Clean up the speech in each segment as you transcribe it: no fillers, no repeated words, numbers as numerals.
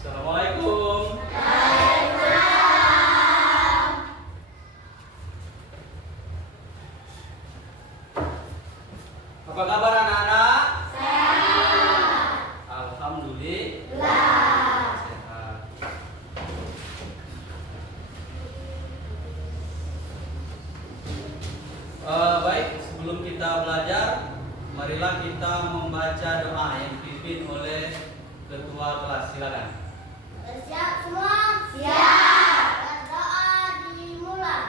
Assalamualaikum. Apa kabar anak-anak? Sehat. Alhamdulillah. Sehat. Baik, sebelum kita belajar, marilah kita membaca doa yang dipimpin oleh ketua kelas. Silakan. Siap semua? Siap. Berdoa dimulai.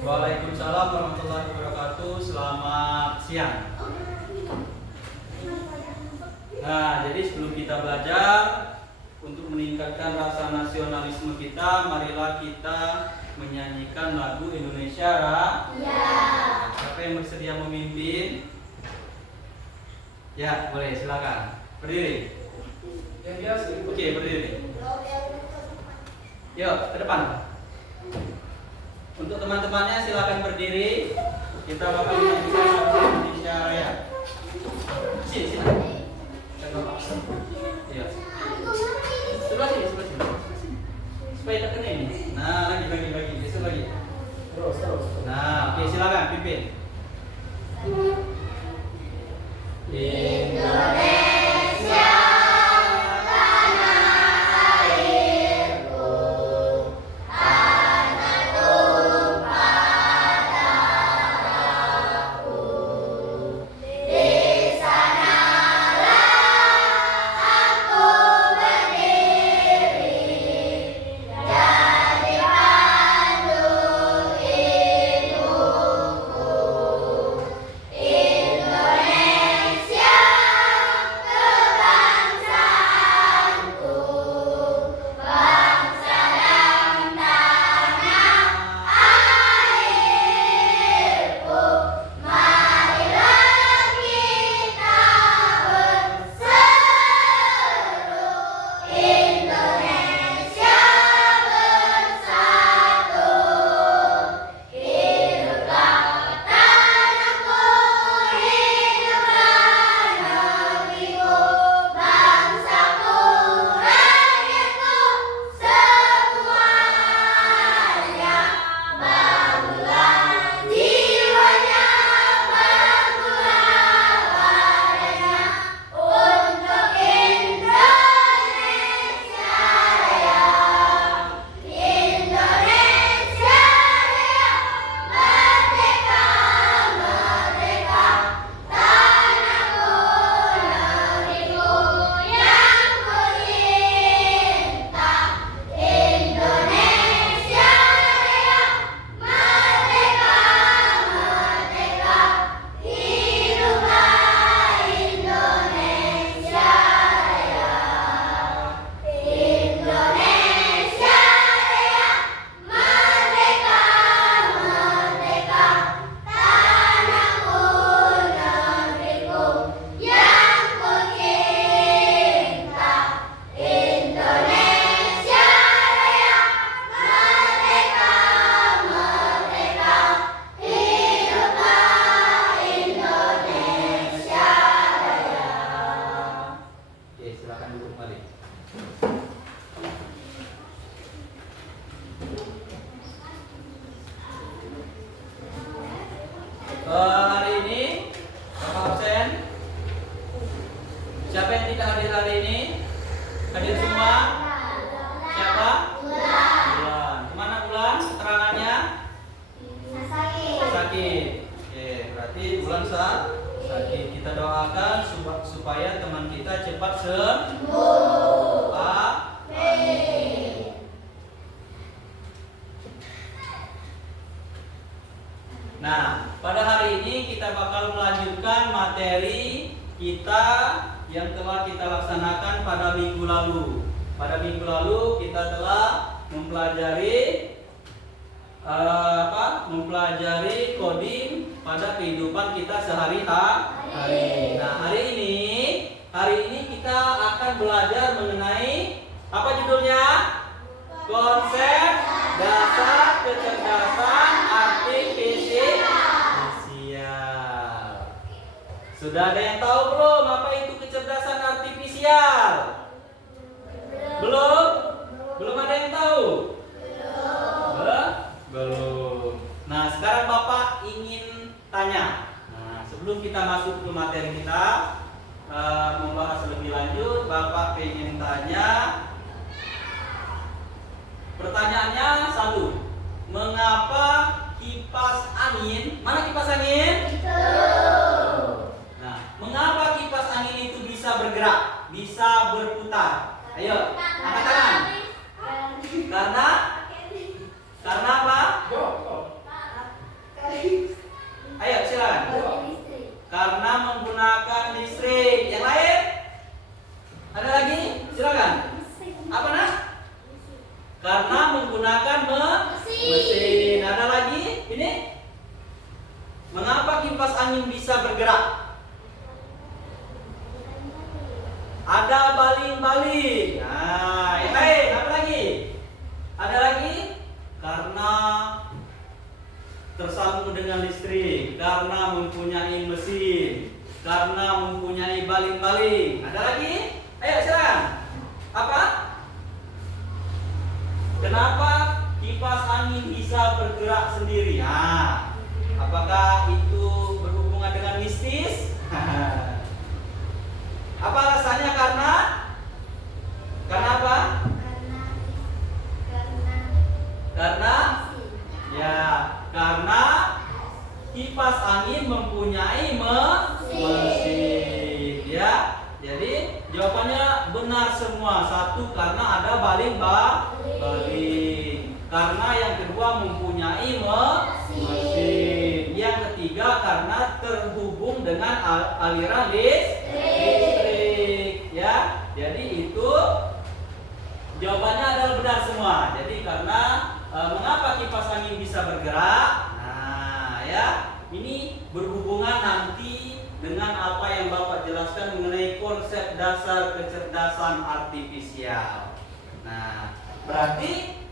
Waalaikumsalam warahmatullahi wabarakatuh. Selamat siang. Nah, jadi sebelum kita belajar, untuk meningkatkan rasa nasionalisme kita, marilah kita menyanyikan lagu Indonesia Raya. Siapa yang bersedia memimpin? Ya, boleh, silakan. Berdiri. Oke, berdiri. Yuk, ke depan. Untuk teman-temannya silakan berdiri. Kita bakal menyanyikan lagu Indonesia Raya. Sini. Iya. Sebelah sini. Supaya tak kena ini. Nah, lagi. Besok lagi. Terus. Nah, oke, silakan pimpin. Indonesia tanah airku, tanah tumpah darahku. Di sanalah aku berdiri, jadi pandu hidupku. Indonesia silakan duduk kembali. Hari ini Bapak absen. Siapa yang tidak hadir hari ini? Hadir semua? Siapa? Bulan. Kemana Bulan? Keterangannya? Sakit. Oke, berarti Bulan sakit. Kita doakan supaya teman kita cepat sembuh. Amin. Nah, pada hari ini kita bakal melanjutkan materi kita yang telah kita laksanakan pada minggu lalu. Pada minggu lalu kita telah mempelajari mempelajari coding pada kehidupan kita sehari-hari. Nah, hari ini kita akan belajar mengenai apa judulnya? Konsep dasar kecerdasan artifisial. Sudah ada yang tahu belum apa itu kecerdasan artifisial? Belum? Belum ada yang tahu? Belum. Nah, sekarang Bapak ingin tanya. Nah, sebelum kita masuk ke materi kita membahas lebih lanjut, Bapak ingin tanya. Pertanyaannya satu. Mengapa kipas angin? Mana kipas angin? Nah, mengapa kipas angin itu bisa bergerak, bisa berputar? Ayo, angkat tangan. Karena apa? Ayo, silakan. Karena menggunakan listrik. Yang lain? Ada lagi? Silakan. Apa nak? Karena menggunakan mesin. Ada lagi? Ini? Mengapa kipas angin bisa bergerak? Ada baling-baling. Nah, yang lain apa lagi? Ada lagi? Karena tersambung dengan listrik, karena mempunyai mesin, karena mempunyai baling-baling. Ada lagi? Ayo silakan. Apa? Kenapa kipas angin bisa bergerak sendiri? Nah, apakah itu berhubungan dengan mistis? Apa alasannya? Karena apa? Karena kipas angin mempunyai mesin. Ya, jadi jawabannya benar semua. Satu, karena ada baling-baling. Karena yang kedua mempunyai mesin. Yang ketiga karena terhubung dengan aliran listrik. Ya, jadi itu jawabannya adalah benar semua. Jadi karena mengapa kipas angin bisa bergerak? Nah, ya, ini berhubungan nanti dengan apa yang Bapak jelaskan mengenai konsep dasar kecerdasan artifisial. Nah, berarti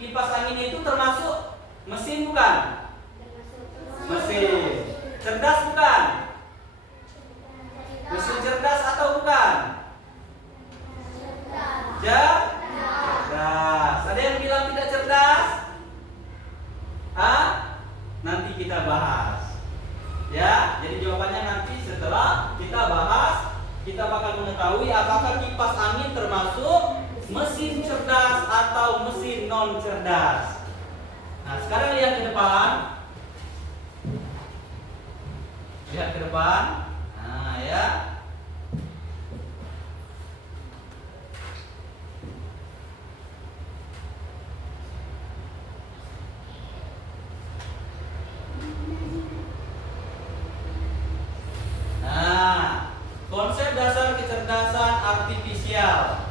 kipas angin itu termasuk mesin bukan? Mesin. Cerdas bukan? Mesin cerdas atau bukan? Cerdas. Ada yang bilang tidak cerdas? Nanti kita bahas. Ya, jadi jawabannya nanti setelah kita bahas, kita bakal mengetahui apakah kipas angin termasuk mesin cerdas atau mesin non cerdas. Nah, sekarang lihat ke depan. Lihat ke depan. Nah, ya. Nah, konsep dasar kecerdasan artifisial.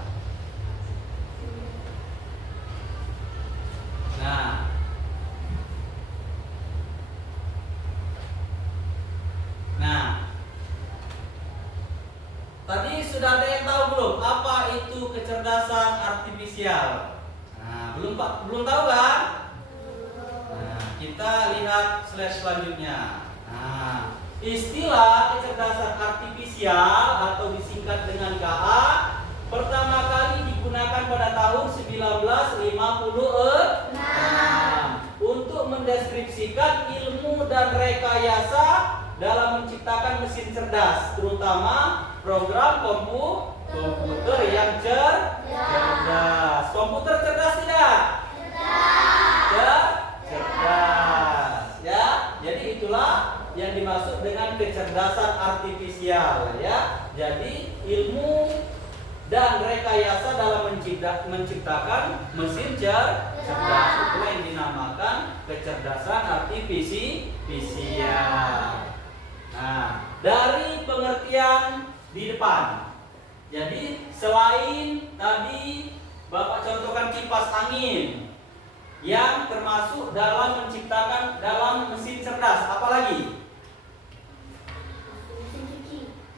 Nah, tadi sudah ada yang tahu belum apa itu kecerdasan artifisial? Nah, belum tahu kan? Nah, kita lihat slide selanjutnya. Nah, Istilah kecerdasan artifisial atau disingkat dengan KA pertama kali digunakan pada tahun 1956 untuk mendeskripsikan ilmu dan rekayasa dalam menciptakan mesin cerdas, terutama program komputer yang cerdas. Komputer cerdas tidak? Cerdas. Ya, jadi itulah yang dimaksud dengan kecerdasan artifisial, ya. Jadi ilmu dan rekayasa dalam menciptakan mesin cerdas, itulah yang dinamakan kecerdasan artifisial. Nah, dari pengertian di depan. Jadi selain tadi Bapak contohkan kipas angin yang termasuk dalam menciptakan dalam mesin cerdas, apalagi?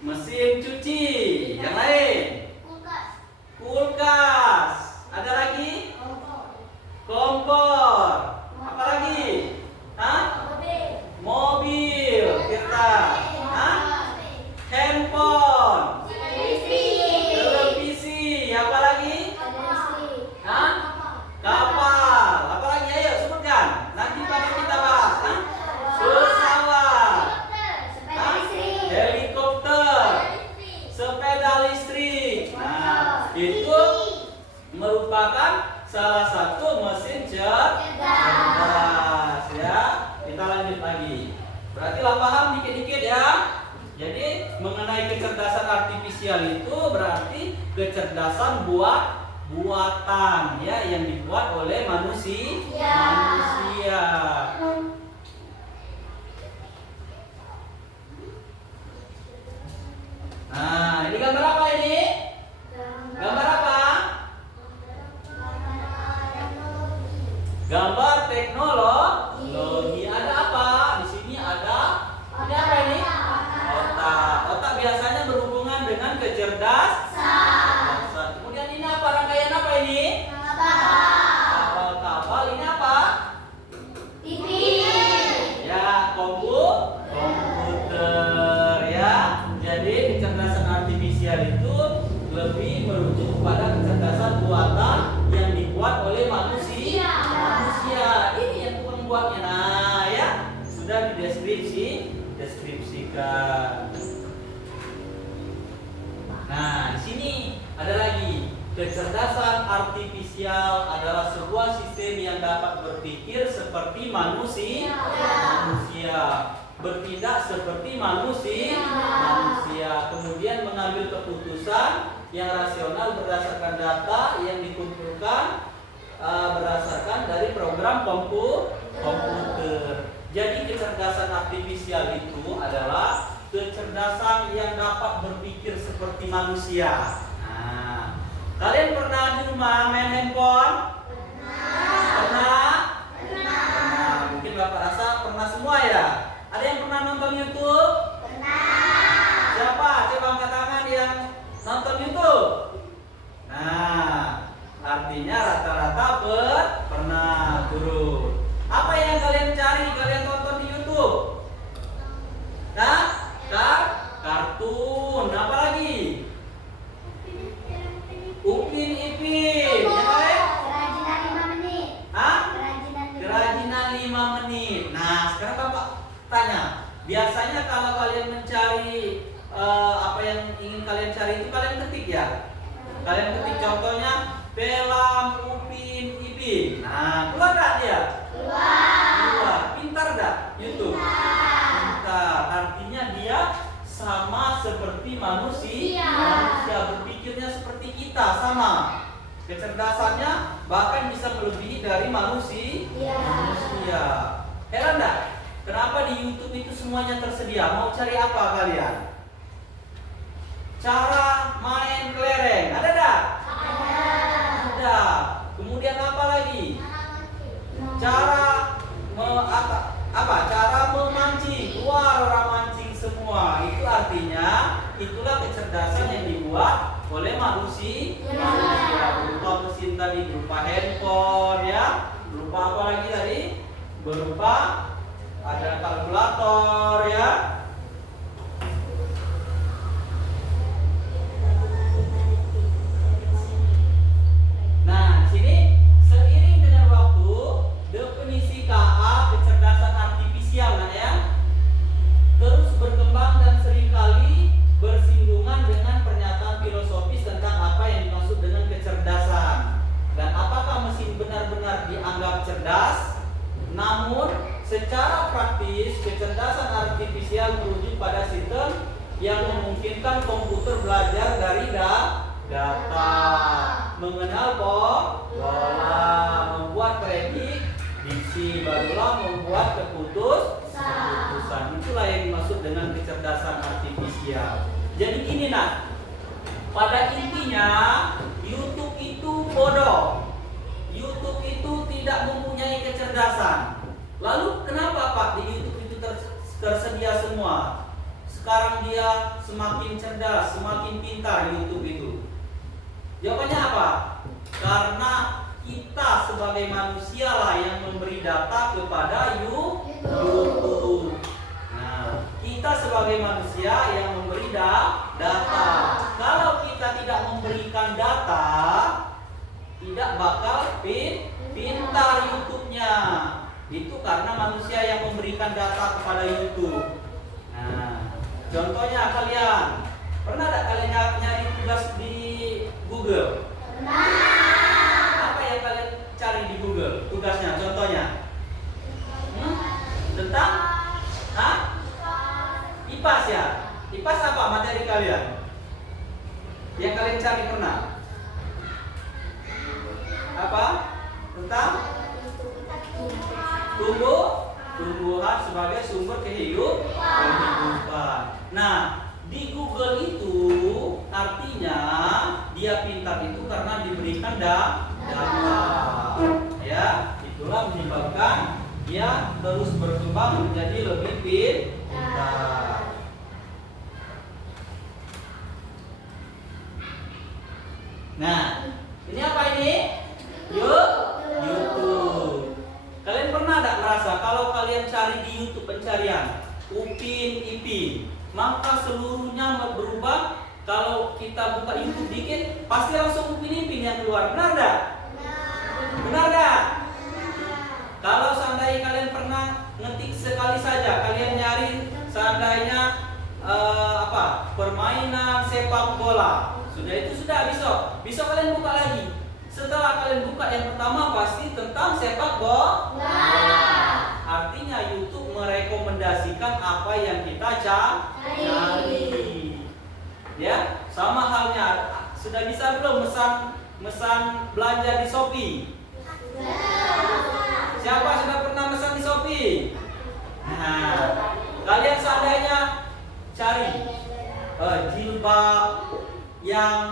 Mesin cuci. Yang lain? Kulkas. Ada lagi? Kompor. Apa lagi? Mobil. Kita. Handphone. Televisi. Apa lagi? Kapal. Apa lagi? Ayo sebutkan. Nanti Bapak kita bahas. Pesawat. Helikopter. Sepeda listrik. Nah, itu merupakan salah satu mesin cerdas, ya. Kita lanjut lagi. Berarti lah paham dikit-dikit ya. Jadi mengenai kecerdasan artifisial itu berarti kecerdasan buatan, ya, yang dibuat oleh manusia. Nah, ini gambar apa ini? Gambar apa? Gambar teknologi. Ada apa? Di sini ada. Ini apa ini? Otak. Otak biasanya berhubungan dengan kecerdasan. Kemudian ini apa? Rangkaian apa ini? Kapal. Ini apa? TV. Ya, komputer, ya. Jadi kecerdasan artifisial itu lebih merujuk kepada kecerdasan buatan yang dibuat oleh manusia. Ini yang pembuatnya. Nah, ya, sudah deskripsikan. Nah, di sini ada lagi. Kecerdasan artifisial adalah sebuah sistem yang dapat berpikir seperti manusia. Bertindak seperti manusia, kemudian mengambil keputusan yang rasional berdasarkan data yang dikumpulkan berdasarkan dari program komputer. Jadi kecerdasan artifisial itu adalah kecerdasan yang dapat berpikir seperti manusia. Nah, kalian pernah di rumah main handphone? Pernah? Mungkin Bapak rasa pernah semua ya. Ada yang pernah nonton YouTube? Pernah. Siapa? Coba angkat tangan yang nonton YouTube. Nah, artinya rata-rata pernah turun. Apa yang kalian cari? Kalian tonton di YouTube? Nah, kartun. Apa lagi? Upin Ipin. Yang lain? Kerajinan 5 menit. Kerajinan 5 menit. Nah, sekarang Bapak tanya, biasanya kalau kalian mencari apa yang ingin kalian cari itu kalian ketik ya? Kalian ketik contohnya Pelam Upin Ipin. Nah, keluar gak dia? Keluar. Pintar gak YouTube? Pintar. Artinya dia sama seperti manusia. Berpikirnya seperti kita, sama. Kecerdasannya bahkan bisa melebihi dari manusia. Heran gak? Kenapa di YouTube itu semuanya tersedia? Mau cari apa kalian? Cara main kelereng, ada tak? Ada. Kemudian apa lagi? Cara cara memancing. Keluar orang mancing semua. Itu artinya itulah kecerdasan yang dibuat oleh manusia. Berupa mesin tadi, berupa handphone, ya. Berupa apa lagi tadi? Berupa ada kalkulator, ya. mengenal bola, membuat prediksi, barulah membuat keputusan. Itulah yang dimaksud dengan kecerdasan artifisial. Jadi gini nak, pada intinya YouTube itu bodoh. YouTube itu tidak mempunyai kecerdasan. Lalu kenapa Pak di YouTube itu tersedia semua? Sekarang dia semakin cerdas, semakin pintar YouTube itu. Jawabannya apa? Karena kita sebagai manusia lah yang memberi data kepada YouTube. Nah, kita sebagai manusia yang memberi data. Kalau kita tidak memberikan data, tidak bakal pintar YouTube-nya. Itu karena manusia yang memberikan data kepada YouTube. Nah, contohnya kalian pernah tidak kalian nyari tugas di Google? Apa yang kalian cari di Google? Tugasnya, contohnya? Tentang? IPAS ya? IPAS apa materi kalian? Yang kalian cari pernah? Apa? Tentang? Tumbuhan sebagai sumber kehidupan. Nah, di Google itu artinya dia pintar itu karena diberikan data. Ya, itulah menyebabkan dia terus berkembang menjadi lebih pintar. Nah, ini apa ini? YouTube. Kalian pernah tidak merasa kalau kalian cari di YouTube pencarian Upin Ipin, maka seluruhnya berubah? Kalau kita buka YouTube dikit, pasti langsung Upin Ipin yang keluar. Benar tidak? Benar tidak? Kalau seandainya kalian pernah ngetik sekali saja, kalian nyari seandainya permainan sepak bola, sudah besok kalian buka lagi. Setelah kalian buka yang pertama pasti tentang sepak bola. Artinya YouTube merekomendasikan apa yang kita cari. Ya, sama halnya sudah bisa belum mesan belanja di Shopee? Siapa sudah pernah mesan di Shopee? Nah, kalian seandainya cari jilbab yang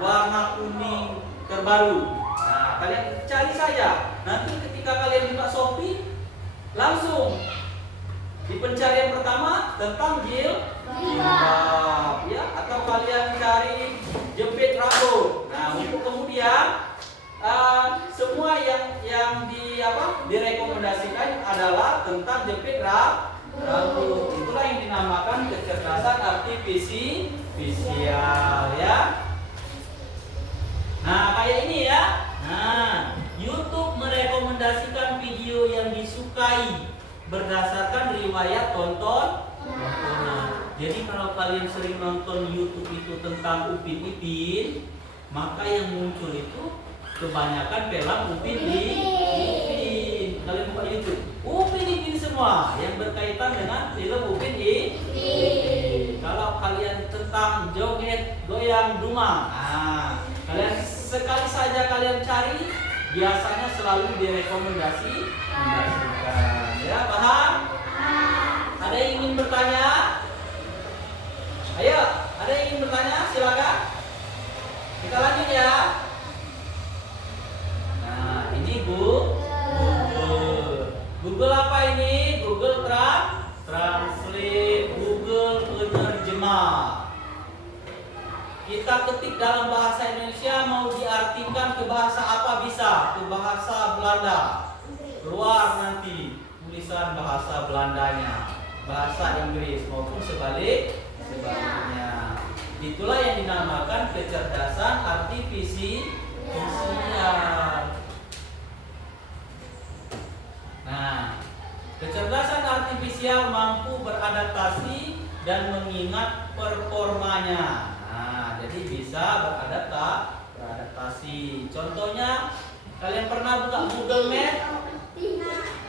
warna kuning terbaru. Nah, kalian cari saja. Nanti ketika kalian buka Shopee, langsung di pencarian pertama tentang jilbab, ya, atau kalian cari jepit rambut. Nah, untuk kemudian semua yang direkomendasikan adalah tentang jepit rambut. Itulah yang dinamakan kecerdasan artifisial, ya. Nah, kayak ini ya. Nah, YouTube merekomendasikan video yang disukai berdasarkan riwayat tontonan. Jadi kalau kalian sering nonton YouTube itu tentang Upin Ipin, maka yang muncul itu kebanyakan film Upin Ipin. Kalian buka YouTube, Upin Ipin semua yang berkaitan dengan film Upin Ipin. Kalau kalian tentang joget goyang duma, kalian sekali saja kalian cari, biasanya selalu direkomendasikan. Ya, paham? Ada yang ingin bertanya? Ayo, ada yang ingin bertanya? Silakan. Kita lanjut ya. Nah, ini Google. Google apa ini? Google Translate, Google penerjemah. Kita ketik dalam bahasa Indonesia, mau diartikan ke bahasa apa bisa? Ke bahasa Belanda. Keluar nanti tulisan bahasa Belandanya, bahasa Inggris maupun sebaliknya. Itulah yang dinamakan kecerdasan artifisial. Nah, kecerdasan artifisial mampu beradaptasi dan mengingat performanya. Nah, jadi bisa beradaptasi. Contohnya, kalian pernah buka Google Map?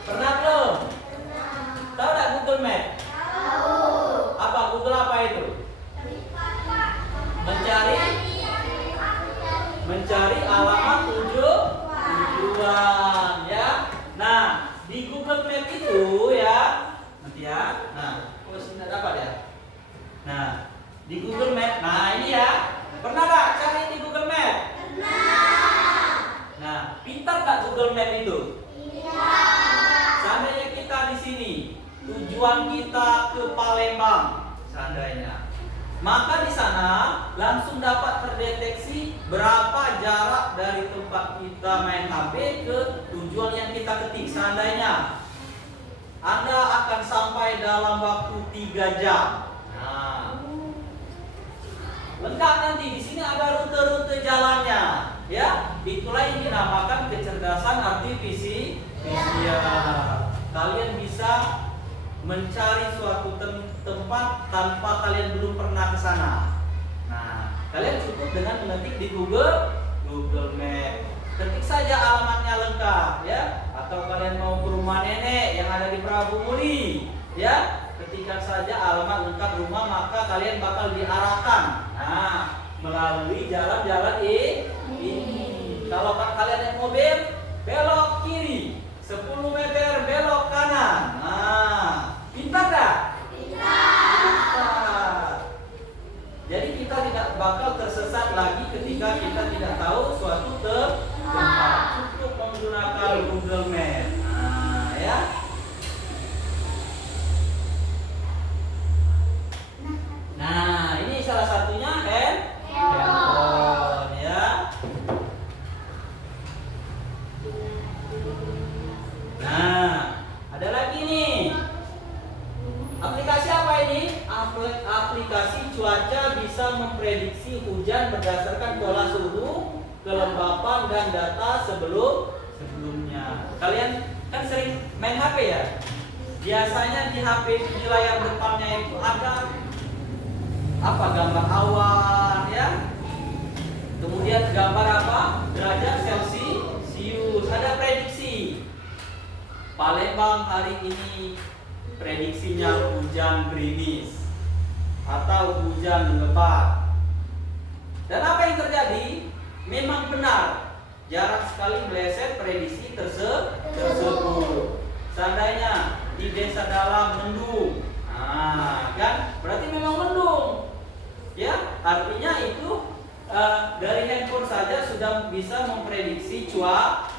Pernah belum? Tahu tak Google Map? Tahu. Apa Google apa itu? Mencari langsung dapat terdeteksi berapa jarak dari tempat kita main HP ke tujuan yang kita ketik. Seandainya Anda akan sampai dalam waktu 3 jam. Nah, lengkap nanti di sini ada rute-rute jalannya, ya. Itulah yang dinamakan kecerdasan artifisial. Kalian bisa mencari suatu tempat tanpa kalian belum pernah ke sana. Nah, kalian cukup dengan mengetik di Google Map. Ketik saja alamatnya lengkap, ya. Atau kalian mau ke rumah nenek yang ada di Prabu Muli, ya. Ketikkan saja alamat lengkap rumah, maka kalian bakal diarahkan. Nah, melalui jalan-jalan ini. Kalau kalian naik mobil, belok kiri, 10 meter belok kanan. Nah, pintar dah? Pintar. Jadi kita tidak bakal tersesat lagi ketika kita tidak tahu suatu tempat. Cukup menggunakan Google Map. Nah, ya. Nah, ini salah satunya handphone, ya. Nah, ada lagi nih. Aplikasi apa ini? Aplikasi cuaca bisa memprediksi hujan berdasarkan pola suhu, kelembapan dan data sebelumnya. Kalian kan sering main HP ya? Biasanya di HP di layar depannya itu ada apa? Gambar awan, ya. Kemudian gambar apa? Derajat Celcius. Ada prediksi. Palembang hari ini prediksinya hujan gerimis atau hujan lebat. Dan apa yang terjadi? Memang benar, jarang sekali meleset prediksi tersebut. Seandainya di desa dalam mendung, nah, kan berarti memang mendung, ya. Artinya itu dari handphone saja sudah bisa memprediksi cuaca.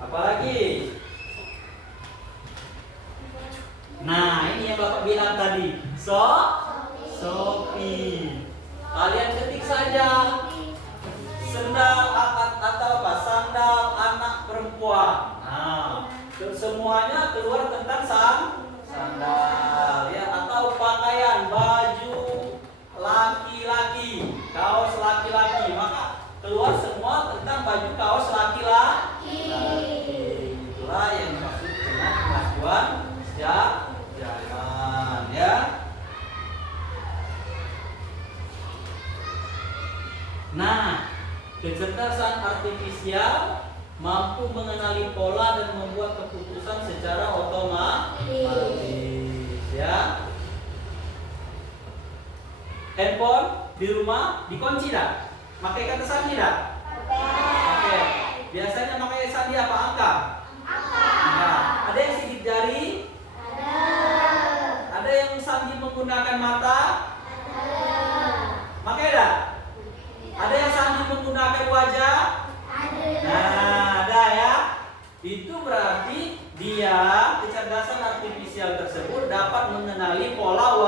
Apalagi? Nah, ini yang Bapak bilang tadi. Shopee. Kalian ketik saja sandal atau apa? Sandal anak perempuan. Nah, semuanya keluar tentang sandal, ya, atau pakaian baju laki-laki, kaos laki-laki. Maka keluar semua tentang baju kaos laki-laki. Itulah yang dimaksud dengan kemajuan zaman, ya. Nah, kecerdasan artifisial mampu mengenali pola dan membuat keputusan secara otomatis, ya. Handphone di rumah dikunci dah? Pakai kata sandi dah? Oke. Biasanya pakai sandi apa? Angka? Angka. Ada yang sidik jari? Ada yang sandi menggunakan mata? Pakai dah? Ada yang sandi menggunakan wajah? Nah, ada ya. Itu berarti dia, kecerdasan artifisial tersebut dapat mengenali pola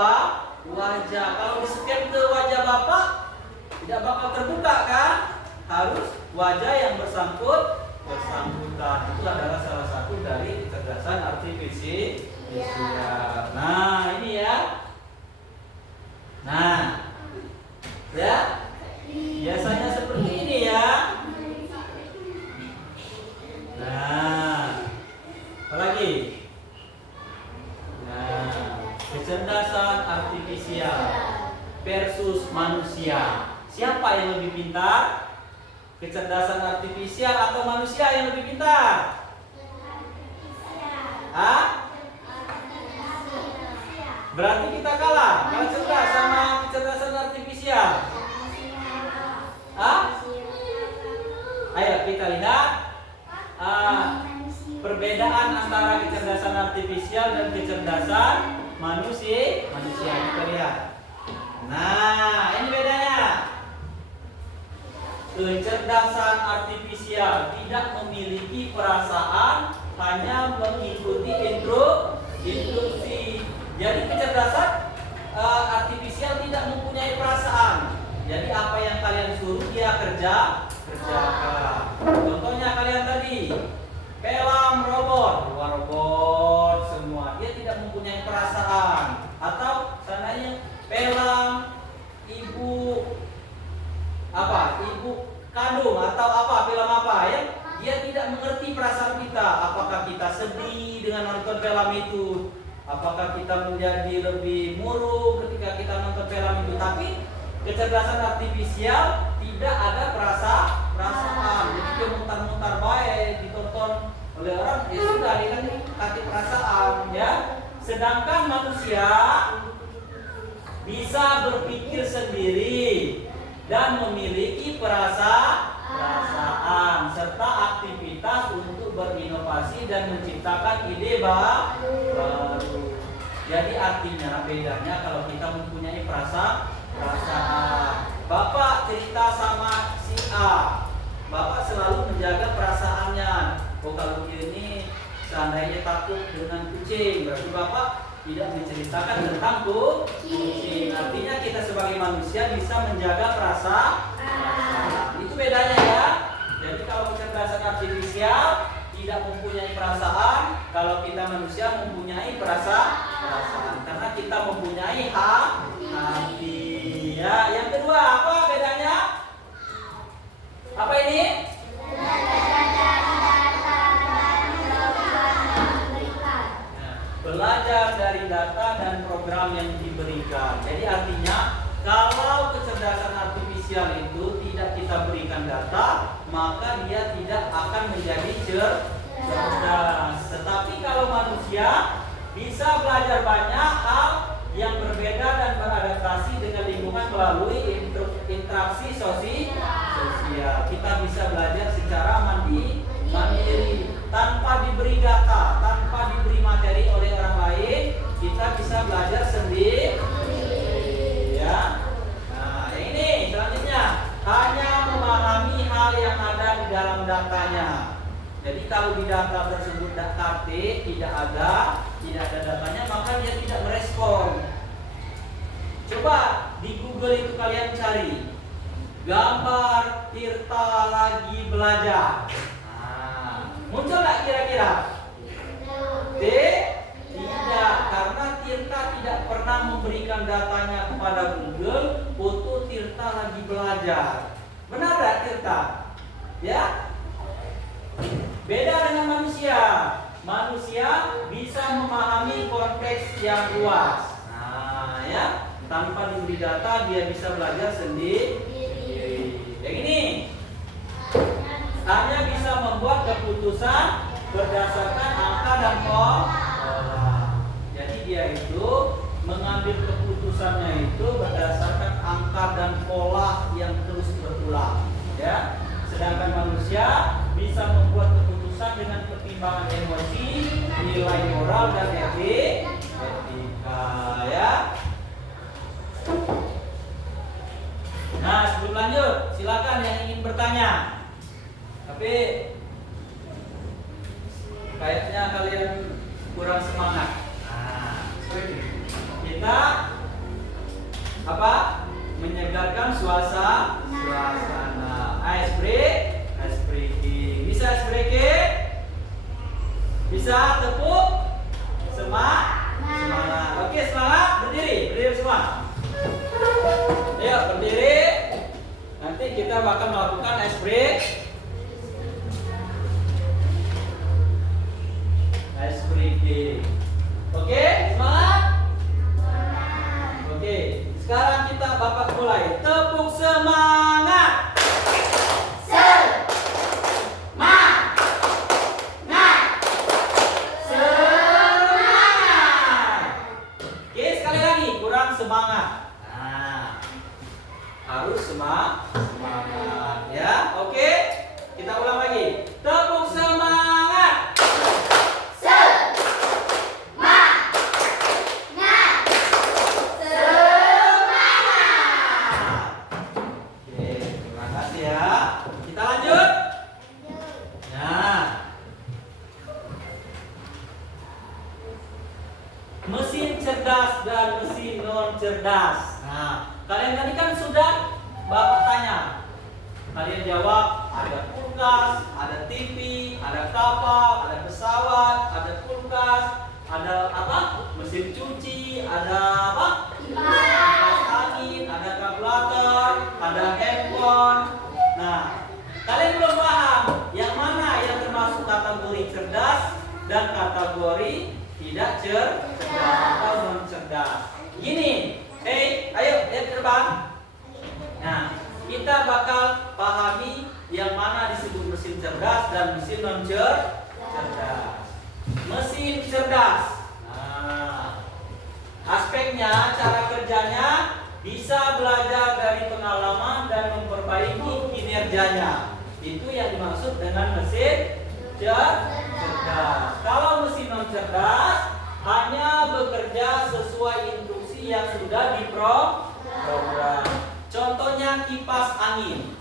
wajah. Kalau di-scan ke wajah Bapak, tidak bakal terbuka kan? Harus wajah yang bersangkutan. Itu adalah salah satu dari kecerdasan artifisial. Nah, ini ya. Nah, ya. Biasanya seperti ini ya. Nah, apa lagi? Nah, kecerdasan artifisial versus manusia. Siapa yang lebih pintar? Kecerdasan artifisial atau manusia yang lebih pintar? Hah? Berarti kita kalah cerdas sama kecerdasan artifisial. Hah? Ayo kita lihat perbedaan antara kecerdasan artifisial dan kecerdasan manusia. Kita lihat. Nah, ini bedanya. Kecerdasan artifisial tidak memiliki perasaan, hanya mengikuti instruksi. Jadi kecerdasan artifisial tidak mempunyai perasaan. Jadi apa yang kalian suruh dia kerjakan. Contohnya kalian tadi pelam robot, robot semua, dia tidak mempunyai perasaan. Atau seandainya pelam ibu kandung atau film apa ya, dia tidak mengerti perasaan kita. Apakah kita sedih dengan nonton film itu, apakah kita menjadi lebih murung ketika kita nonton film itu. Tapi kecerdasan artifisial tidak ada perasaan. Jadi dia mutar-mutar baik, ditonton oleh orang, ya sudah, dia kan kasih perasaan ya. Sedangkan manusia bisa berpikir sendiri dan memiliki perasaan serta aktivitas untuk berinovasi dan menciptakan ide baru. Jadi artinya bedanya kalau kita mempunyai perasaan. Bapak cerita sama si A, Bapak selalu menjaga perasaannya. Oh, kalau ini seandainya takut dengan kucing, berarti Bapak tidak menceritakan tentang kucing. Artinya kita sebagai manusia bisa menjaga perasaan. Itu bedanya ya. Jadi kalau kecerdasan artifisial tidak mempunyai perasaan, kalau kita manusia mempunyai perasaan. Karena kita mempunyai hati. Ya, yang kedua apa bedanya? Apa ini? Belajar dari data dan program yang diberikan. Jadi artinya kalau kecerdasan artifisial itu tidak kita berikan data, maka dia tidak akan menjadi cerdas. Tetapi kalau manusia bisa belajar banyak hal yang berbeda dan beradaptasi dengan lingkungan melalui interaksi sosial. Kita bisa belajar secara mandiri tanpa diberi data, tanpa diberi materi oleh orang lain. Kita bisa belajar sendiri. Ya. Nah, ini selanjutnya hanya memahami hal yang ada di dalam datanya. Jadi kalau di data tersebut tidak ada datanya, maka dia tidak merespon. Coba di Google itu kalian cari gambar Tirta lagi belajar. Nah, muncul nggak kira-kira? Tidak, karena Tirta tidak pernah memberikan datanya kepada Google. Foto Tirta lagi belajar. Benar nggak Tirta? Ya. Beda dengan manusia. Manusia bisa memahami konteks yang luas. Nah, ya, tanpa diberi data dia bisa belajar sendiri. Yang ini hanya bisa membuat keputusan berdasarkan angka dan pola. Jadi dia itu mengambil keputusannya itu berdasarkan angka dan pola yang terus berulang. Ya, sedangkan manusia bisa membuat keputusan dengan pertimbangan emosi, nilai moral dan etika, ya. Nah, sebelum lanjut, silakan yang ingin bertanya. Tapi kayaknya kalian kurang semangat. Nah, kita menyegarkan suasana. Ice breaking. Bisa ice breaking? Bisa tepuk semangat. Oke, semangat. Berdiri semua. Ayo berdiri. Nanti kita bakal melakukan ice break. Ice breaking. Oke, semangat. Oke, sekarang kita Bapak mulai. Tepuk semangat. Semangat. Nah, harus semangat ya. Oke, kita ulang lagi. Tepuk semangat. Oke, terima kasih ya. Kita lanjut. Nah, mesin cerdas dan mesin non cerdas. Nah, kalian tadi kan sudah Bapak tanya. Kalian jawab ada kulkas, ada TV, ada kapal, ada pesawat, ada kulkas, ada apa? Mesin cuci, ada apa? Kipas angin, ada kalkulator, ada handphone. Nah, kalian belum paham yang mana yang termasuk kategori cerdas dan kategori tidak cerdas atau non cerdas. Gini, ayo lihat terbang. Nah, kita bakal pahami yang mana disebut mesin cerdas dan mesin non cerdas. Mesin cerdas. Nah, aspeknya, cara kerjanya bisa belajar dari pengalaman dan memperbaiki kinerjanya. Itu yang dimaksud dengan mesin cerdas. Kalau mesin non cerdas hanya bekerja sesuai instruksi yang sudah diprogram. Contohnya kipas angin.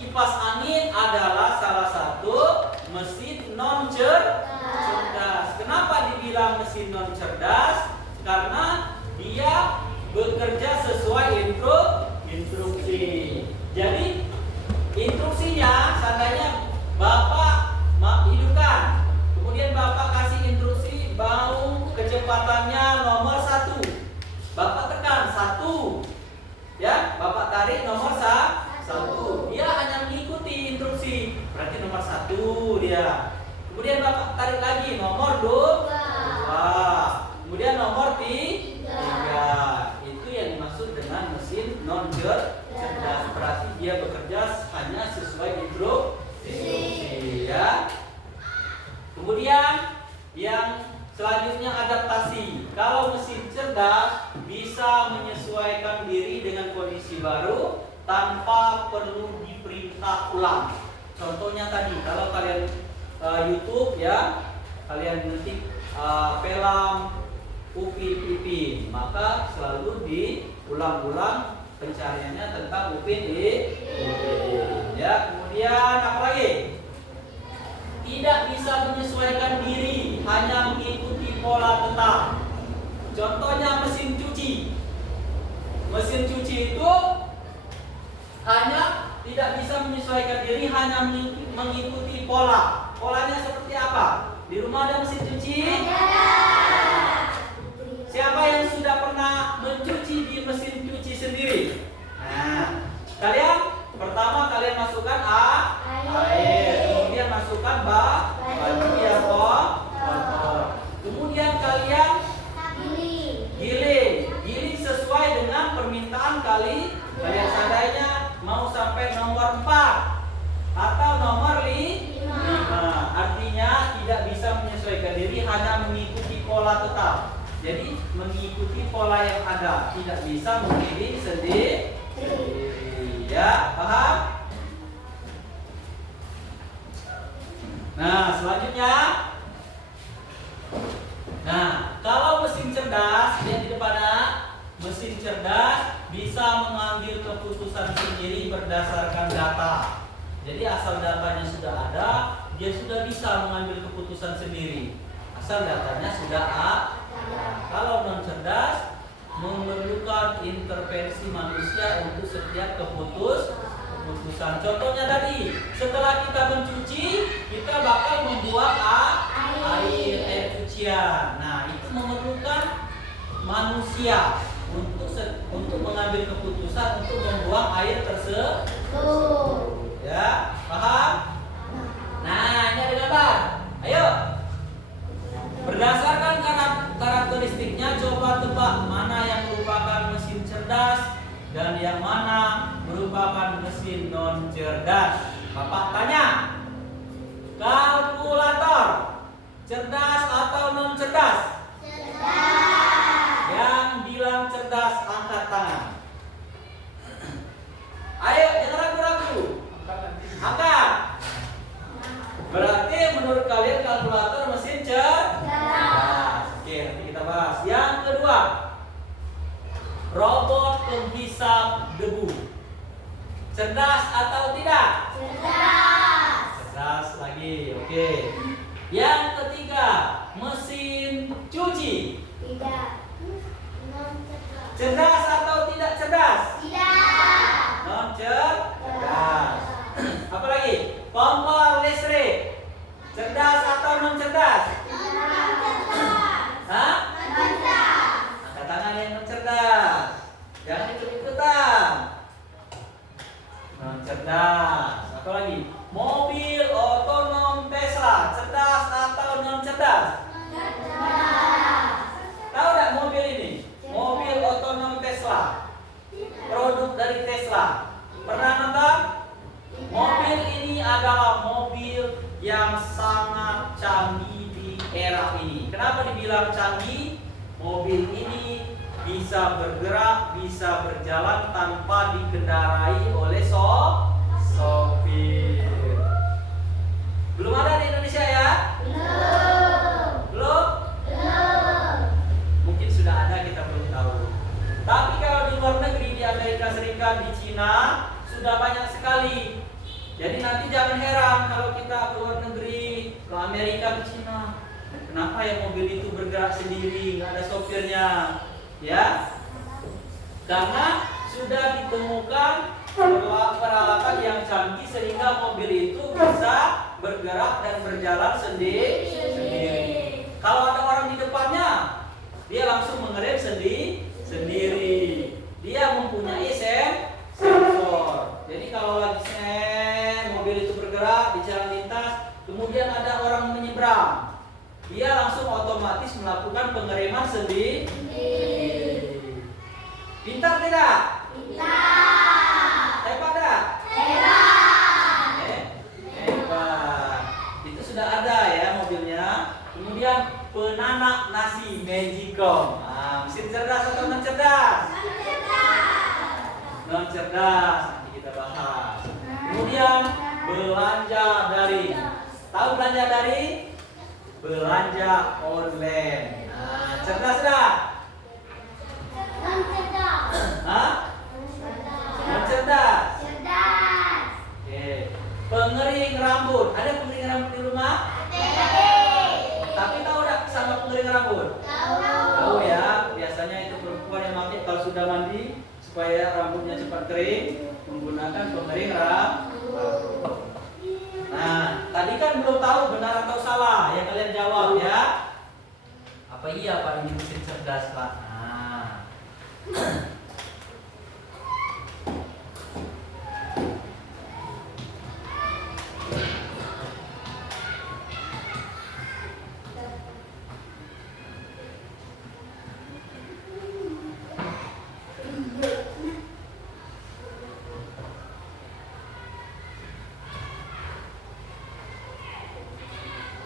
Kipas angin adalah salah satu mesin non cerdas. Kenapa dibilang mesin non cerdas? Karena dia bekerja sesuai instruksi. Jadi instruksinya, seandainya Bapak hidupkan, kemudian Bapak kasih instruksi mau kecepatannya nomor 1. Bapak tekan 1. Ya, Bapak tarik nomor 1. Dia hanya mengikuti instruksi. Berarti nomor 1 dia. Kemudian Bapak tarik lagi nomor 2. Kemudian nomor 3. Itu yang dimaksud dengan mesin non cerdas. Berarti dia bekerja hanya sesuai instruksi, ya. Kemudian yang selanjutnya adaptasi. Kalau mesin cerdas bisa menyesuaikan diri dengan kondisi baru tanpa perlu diperintah ulang. Contohnya tadi, kalau kalian YouTube ya, kalian ngetik film Upin Ipin, maka selalu diulang-ulang pencariannya tentang Upin Ipin. Ya, kemudian apa lagi? Tidak bisa menyesuaikan diri, hanya mengikuti pola tetap. Contohnya mesin cuci. Mesin cuci itu hanya tidak bisa menyesuaikan diri, hanya mengikuti pola. Polanya seperti apa? Di rumah ada mesin cuci? Siapa yang sudah pernah mencuci di mesin cuci sendiri? Nah, kalian pertama kalian masukkan air, kemudian masukkan baju ya kotor. Kemudian kalian giling sesuai dengan permintaan kalian. Seandainya mau sampai nomor 4 atau nomor 5, artinya tidak bisa menyesuaikan diri, hanya mengikuti pola tetap. Jadi mengikuti pola yang ada, tidak bisa memilih sendiri. Ya, paham? Nah, selanjutnya. Nah, kalau mesin cerdas, lihat di depannya. Mesin cerdas bisa mengambil keputusan sendiri berdasarkan data. Jadi asal datanya sudah ada, dia sudah bisa mengambil keputusan sendiri. Asal datanya sudah ada. Kalau non cerdas memerlukan intervensi manusia untuk setiap keputusan. Contohnya tadi, setelah kita mencuci, kita bakal membuang air cucian. Nah, itu memerlukan manusia untuk mengambil keputusan untuk membuang air tersebut. Ya, paham? Nah, ini ada gambar. Ayo. Berdasarkan karakteristiknya, coba tebak mana yang merupakan mesin cerdas dan yang mana merupakan mesin non cerdas. Bapak tanya, kalkulator cerdas atau non cerdas? Cerdas. Yang bilang cerdas angkat tangan. Ayo, jangan ragu-ragu. Angkat. Berarti menurut kalian kalkulator mesin cerdas. Oke, nanti kita bahas. Yang kedua, robot penghisap debu. Cerdas atau tidak? Cerdas. Cerdas lagi. Oke. Yang ketiga, mesin cuci. Tidak. Non cerdas. Cerdas atau tidak cerdas? Tidak. Non cerdas. Apa lagi? Kompor listrik. Cerdas atau non cerdas? Hah? Angkat tangan yang non cerdas. Jangan ikut-ikutan. Non cerdas. Apa lagi? Mobil otonom Tesla. Cerdas atau non cerdas? Tahu nggak mobil ini? Mobil otonom Tesla. Produk dari Tesla. Pernah nonton? Mobil ini adalah mobil yang sangat canggih di era ini. Kenapa dibilang canggih? Mobil ini bisa bergerak, bisa berjalan tanpa dikendarai oleh sopir. Belum ada di Indonesia ya? Belum? Mungkin sudah ada, kita belum tahu. Tapi kalau di luar negeri, di Amerika Serikat, di Cina, sudah banyak sekali. Jadi nanti jangan heran kalau kita ke luar negeri, ke Amerika, ke Cina. Kenapa ya mobil itu bergerak sendiri, nggak ada sopirnya? Ya, karena sudah ditemukan peralatan yang canggih sehingga mobil itu bisa bergerak dan berjalan sendiri. Kalau ada orang di depannya, dia langsung mengerem sendiri. Dia mempunyai sensor. Jadi kalau lagi mobil itu bergerak di jalan lintas, kemudian ada orang menyeberang, dia langsung otomatis melakukan pengereman sendiri. Pintar tidak? Pintar. Hebat tidak? Hebat. Itu sudah ada ya mobilnya. Kemudian penanak nasi Magicom. Mesin cerdas atau non cerdas? Non cerdas. Nanti kita bahas. Kemudian belanja daring. Tahu belanja daring? Belanja online. Cerdas tidak? Hah? Non cerdas. Oke. Pengering rambut. Ada pengering rambut di rumah? Tapi tahu tidak sama pengering rambut? Tahu ya. Biasanya itu perempuan yang pakai kalau sudah mandi supaya rambutnya cepat kering menggunakan pengering rambut. Nah, tadi kan belum tahu benar atau salah. Ya kalian jawab ya. Apa iya Pak ini mesin cerdas Pak?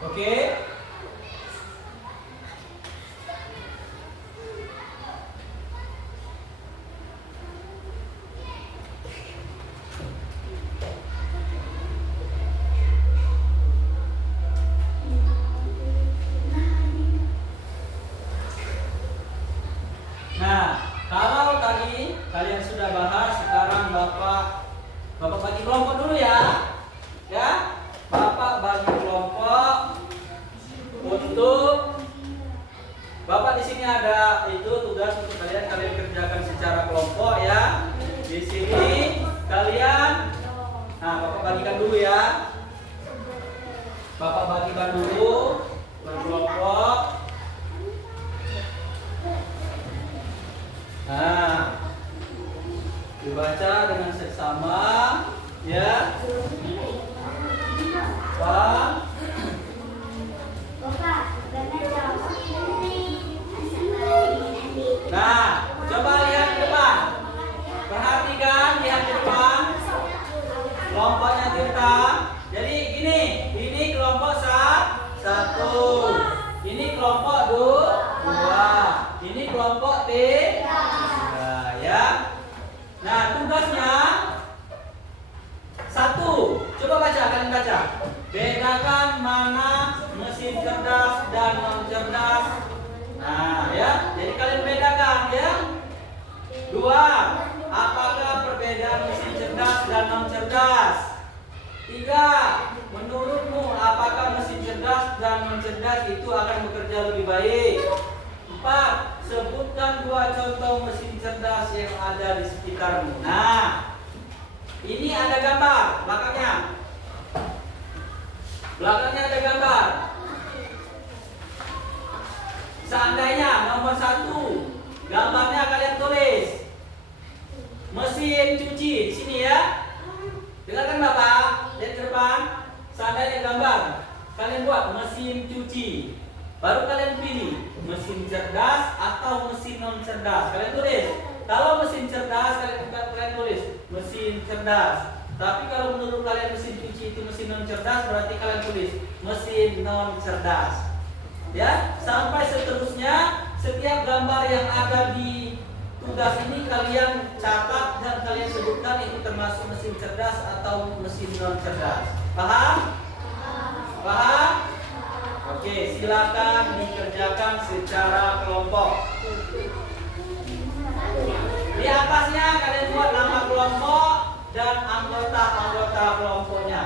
Oke. Nah, kalau tadi kalian sudah bahas, sekarang Bapak bagi kelompok dulu ya. Ya. Bapak bagi kelompok untuk Bapak di sini ada itu tugas untuk kalian kerjakan secara kelompok ya. Di sini kalian, Bapak bagikan dulu ya. Bapak bagikan dulu berkelompok. Dibaca dengan seksama ya. Nah, coba lihat ke depan. Perhatikan, lihat ke depan. Kelompoknya Tirta. Jadi ini kelompok satu. Ini kelompok dua. Ini kelompok tiga. Ya. Nah, tugasnya satu. Coba baca, kalian baca. Bedakan mana mesin cerdas dan non cerdas. Nah, ya. Jadi kalian bedakan ya. Dua. Apakah perbedaan mesin cerdas dan non cerdas? Tiga. Menurutmu apakah mesin cerdas dan non cerdas itu akan bekerja lebih baik? Empat. Sebutkan Sebutkan 2 contoh mesin cerdas yang ada di sekitarmu. Nah, ini ada gambar belakangnya. Belakangnya ada gambar. Seandainya nomor 1, gambarnya kalian tulis mesin cuci di sini ya. Dengarkan Bapak, lihat ke depan. Seandainya gambar, kalian buat mesin cuci. Baru kalian pilih mesin cerdas atau mesin non cerdas. Kalian tulis. Kalau mesin cerdas, kalian tulis mesin cerdas. Tapi kalau menurut kalian mesin cuci itu mesin non cerdas, berarti kalian tulis mesin non cerdas. Ya, sampai seterusnya. Setiap gambar yang ada di tugas ini kalian catat dan kalian sebutkan itu termasuk mesin cerdas atau mesin non cerdas. Paham? Paham? Oke, silakan dikerjakan secara kelompok. Di atasnya kalian buat nama kelompok dan anggota-anggota kelompoknya.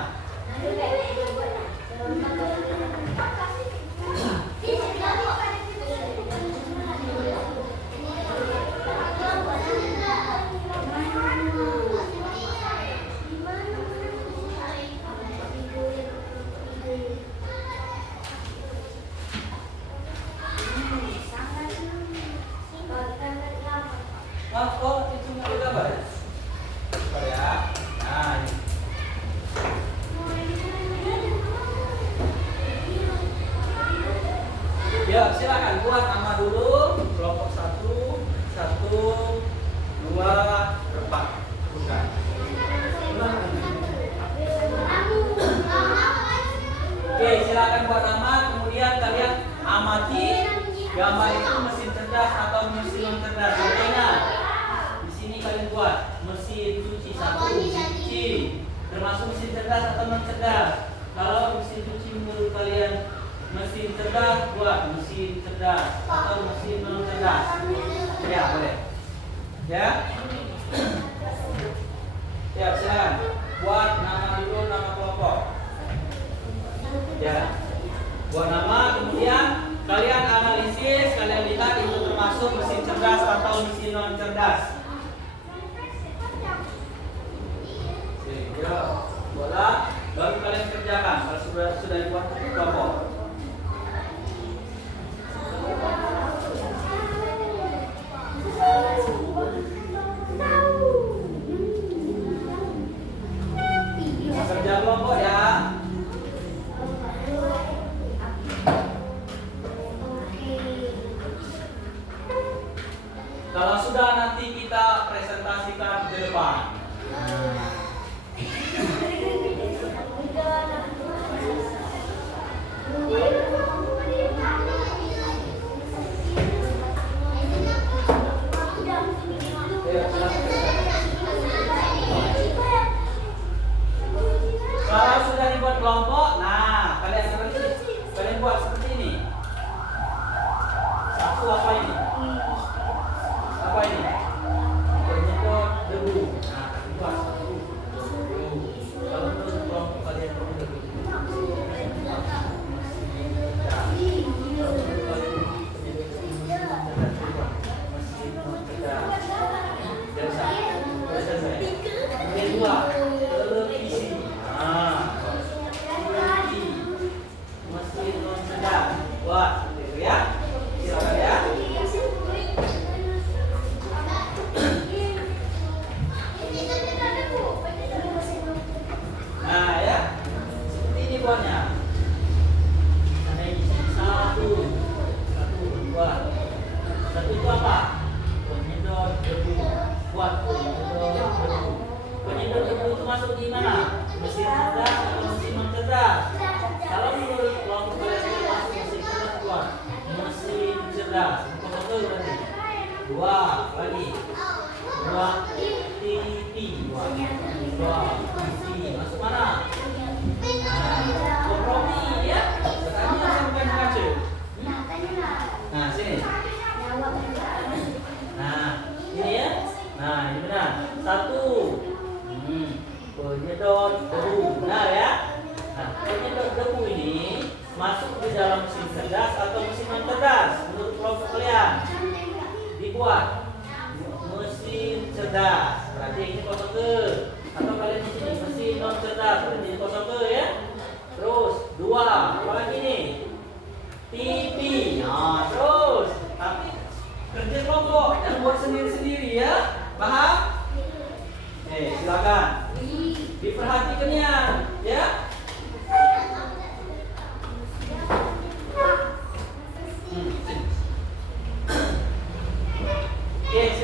Oh, itu nggak ada gambar ya? Coba ya. Nah, ini. Ya, silakan buat nama dulu. Kelompok 1, 2, 4. Bukan. Oke, silakan buat nama. Kemudian kalian amati gambar itu mesin cerdas atau mesin non cerdas. Contohnya di sini kalian buat mesin cuci 1, cuci termasuk mesin cerdas atau non cerdas. Kalau mesin cuci menurut kalian mesin cerdas, buat mesin cerdas atau mesin non cerdas. Ya, boleh. Ya. Ya, silakan buat nama dulu, nama kelompok. Ya. Buat nama, kemudian kalian analisis, kalian lihat itu termasuk mesin cerdas atau mesin non cerdas. Ya, bola, baru kalian kerjakan kalau sudah dibuat kelompok. Kerja kelompok ya. Kalau sudah nanti kita presentasikan ke depan. Kalau sudah dibuat kelompok, nah kalian buat seperti ini. Satu apa ini? Apa ini? Penyedot debu. Nah, buat satu. Kalau menurut kelompok kalian debu. Televisi. Mesin non cerdas. Buat gitu ya. Silakan ya. Nah ya, seperti ini buatnya. Ada yang isi 1, 2. Satu itu apa? Penyedot debu. Buat penyedot debu. Penyedot debu itu masuk di mana? Mesin cerdas atau mesin non cerdas? Kalau menurut kelompok kalian itu masuk mesin cerdas, buat mesin cerdas. Satu berarti 2 lagi. 2 TV. 2 TV masuk mana? Kompromi ya. Sekarang sampai kaca. Nah sini. Nah ini ya. Nah ini benar. 1. Penyedot debu. Benar ya. Nah penyedot debu ini masuk di dalam mesin cerdas atau mesin non cerdas menurut kelompok kalian? Di dibuat mesin cerdas. Berarti ini kosong ke. Atau kalian di sini mesin non cerdas. Berarti ini kosong ke ya. Terus 2. Apa lagi nih? TV. Nah, terus tapi kerja kelompok dan buat sendiri-sendiri ya. Paham? Silakan. Diperhatikannya ya.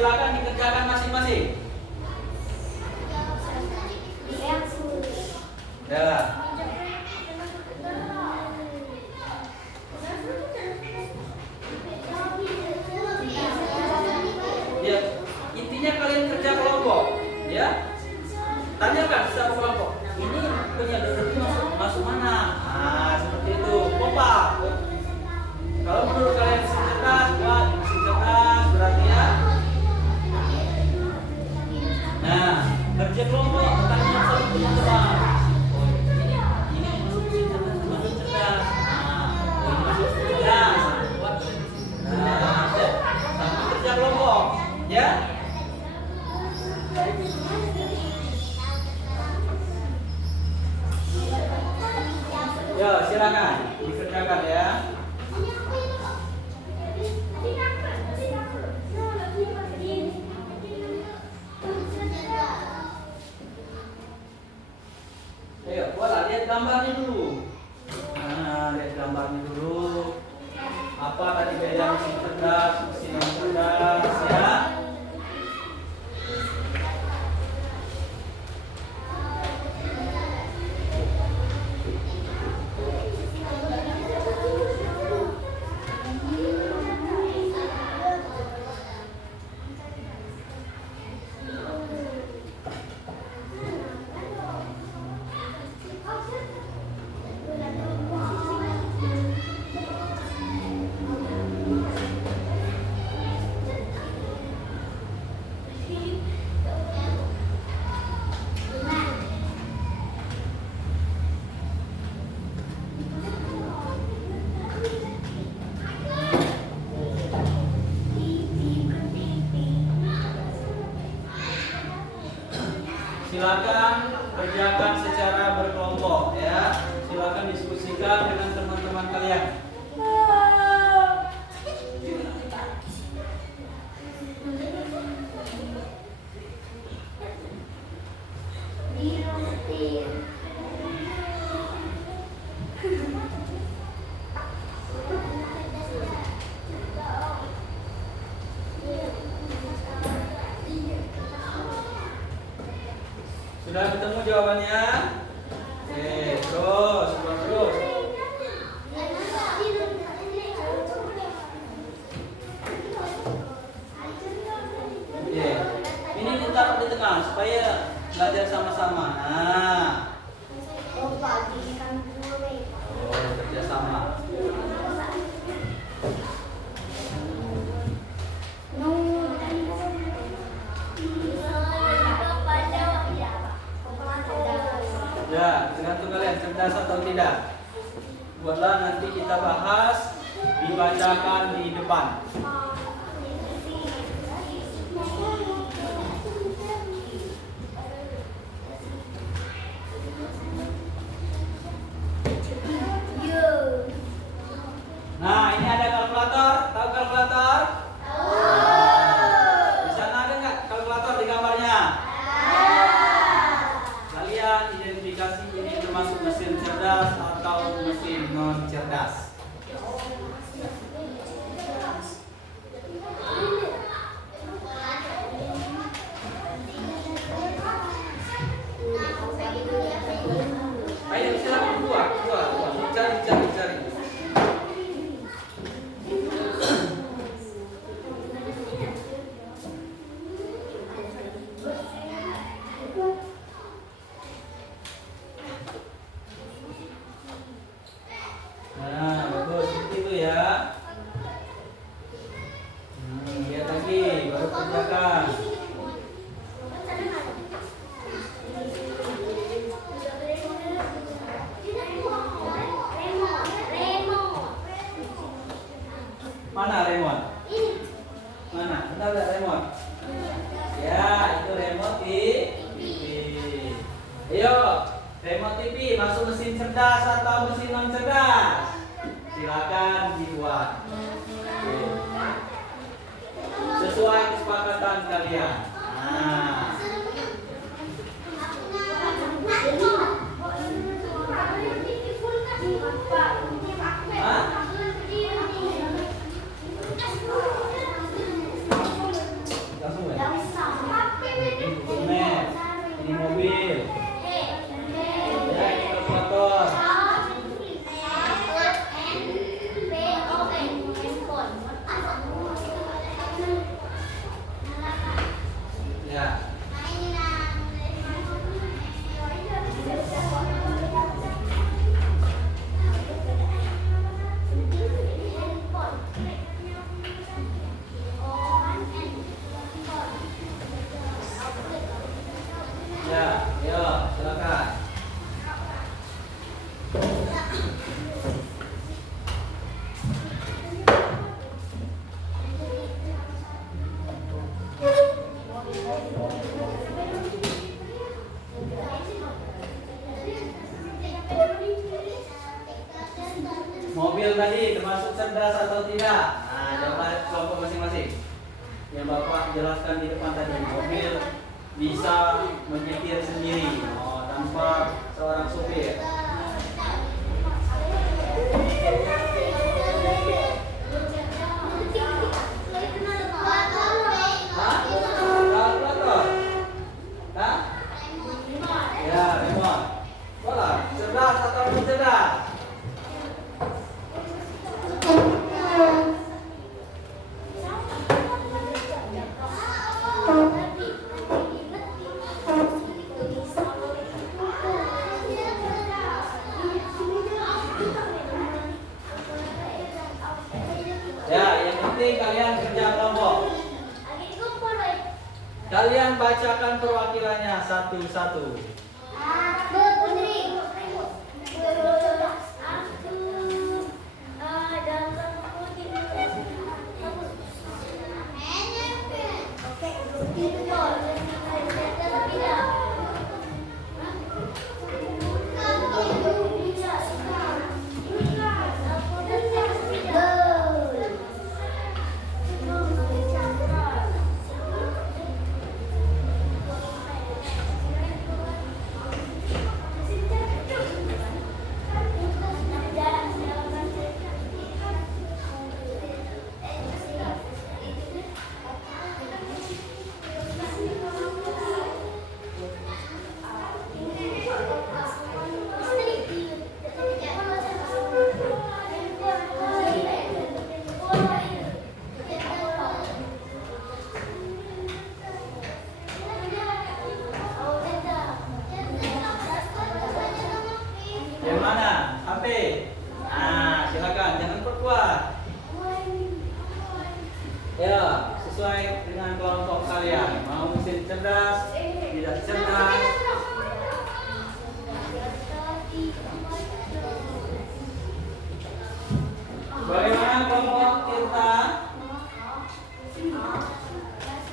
Silakan dikerjakan masing-masing. Ya. Ya, intinya kalian kerja kelompok, ya. Tanyakan secara kelompok. Ini punya duduknya masuk mana? Nah, seperti itu. Kompak. Kalau menurut kalian mesin cerdas, buat mesin cerdas berarti ya. Nah, kerja kelompok pertanyaan satu punya teman. Oh, ini menurut mesin cerdas masuk cerdas. Nah, oh, ini masuk cerdas. Buat nah, sama kerja kelompok, ya. Ya, silakan dikerjakan ya. Ayo, boleh lihat gambarnya dulu. Nah, lihat gambarnya dulu. Apa tadi beda mesin cerdas, mesin non cerdas ya? Silakan kerjakan secara berkelompok ya. Silakan diskusikan dengan teman-teman kalian. Sudah ketemu jawabannya? Terus. Ini ditaruh di tengah supaya belajar sama-sama. Nah. Kerja sama. Ya, tergantung kalian cerdas atau tidak. Buatlah nanti kita bahas, dibacakan di depan. Nah, ini ada kalkulator. Tahu kalkulator? Di sana ada nggak kalkulator di gambarnya? Kalian identifikasi ini termasuk mesin cerdas atau mesin non cerdas. Ayo silakan buat. Cari. Nah, bagus itu ya. Lihat lagi, baru kerjakan. Mana remote? Mana? Bentar cerdas atau mesin non cerdas? Silakan dibuat. Oke. Sesuai kesepakatan kalian. Nah. Hah? Langsung ya? Ini mobil. Ya, ini kalkulator. Ya. Ya, ayo, silakan. Mobil tadi termasuk cerdas atau tidak? Nah, jawab kelompok masing-masing. Yang Bapak jelaskan di depan tadi, mobil bisa menyetir sendiri, tanpa seorang supir. Hah? Kalkulator? Hah? Ya, remote. Bola, cerdas atau tidak cerdas? Ya, yang penting kalian kerja kelompok. Kalian bacakan perwakilannya satu-satu. Yang mana? HP. Nah, silakan, jangan perkuat. Ya, sesuai dengan kelompok kalian. Mau mesin cerdas, tidak cerdas. Bagaimana kelompok kita?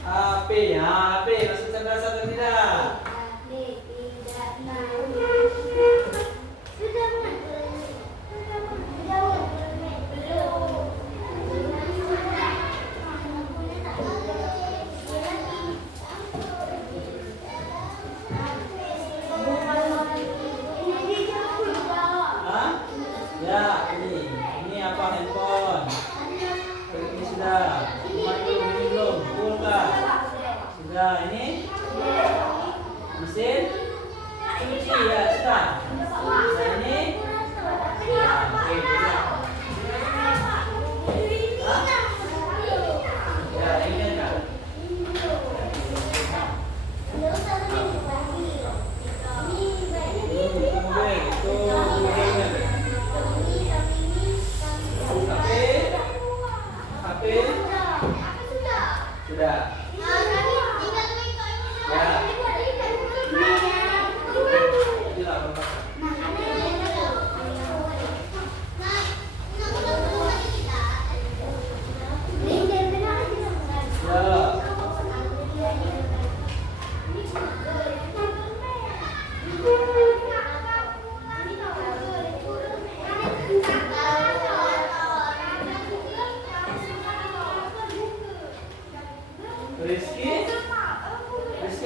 HP, HP mesin cerdas atau tidak? Ya, ini apa handphone? Ini sudah. Ini belum. Kulkas. Sudah. Ini mesin cuci ya sudah. Nah, ini. Oke. Ya, ini enggak. Sudah. Ya. Ya,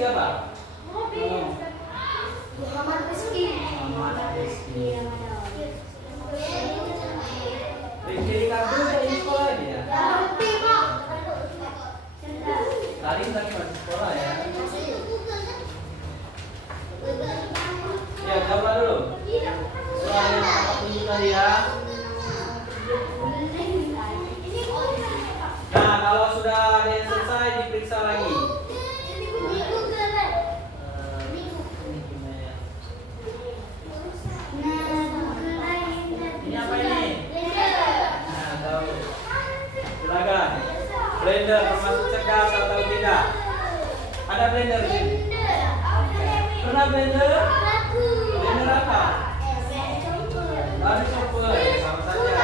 Rizky apa? Oh. Muhammad Rizky. Muhammad Rizky. Rizky Ricardo udah di sekolah ini ya? Tadi masih sekolah ya? Ya, coba dulu. Soal yang Bapak tunjuk tadi ya. Nah, kalau sudah ada yang selesai diperiksa lagi. Ini apa ini? Nah, tahu. Silakan. Blender termasuk cerdas atau tidak? Ada blender di sini? Pernah blender? Blender apa? Ada chopper, sama saja ya.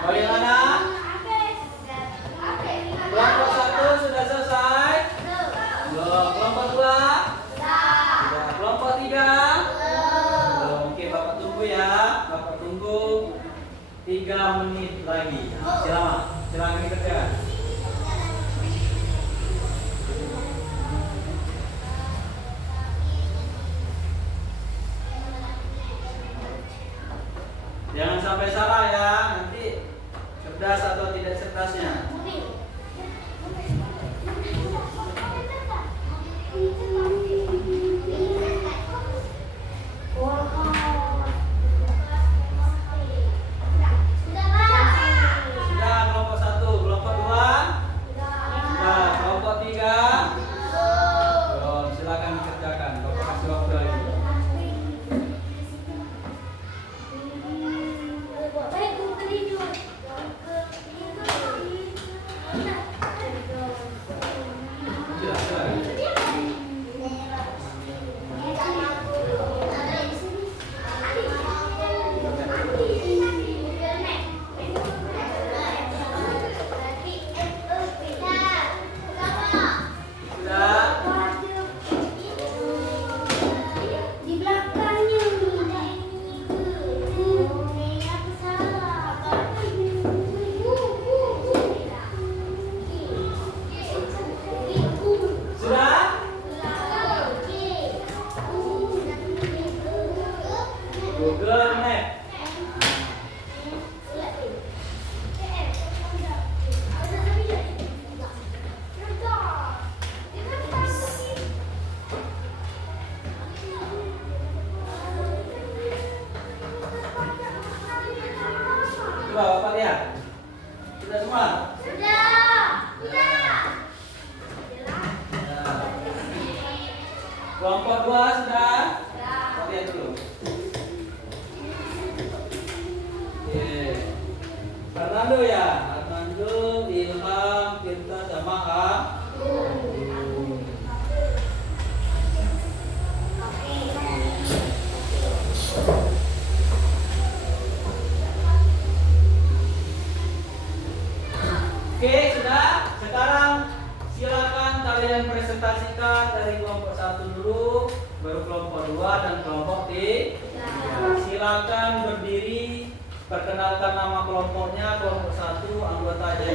Bagaimana? Kelompok 1 sudah selesai? Belum. Kelompok 2? Sudah. Kelompok 3? Belum. Oke, Bapak tunggu ya. Bapak tunggu 3 menit lagi. Silakan dikerjakan. Jangan sampai salah ya, nanti cerdas atau tidak cerdasnya. Sudah kelompok 1, kelompok 2? Sudah, kelompok 3? Belum, silakan dikerjakan. Bapak kasih waktu lagi. Google Map. Coba Bapak lihat. Sudah semua? Kelompok 2 sudah? Bapak lihat dulu. Fernando ya, Fernando, Ilham, Tirta sama Oke, sudah. Sekarang silakan kalian presentasikan dari kelompok 1 dulu, baru kelompok 2 dan kelompok 3. Silakan berdiri. Perkenalkan nama kelompoknya. Kelompok 1 anggotanya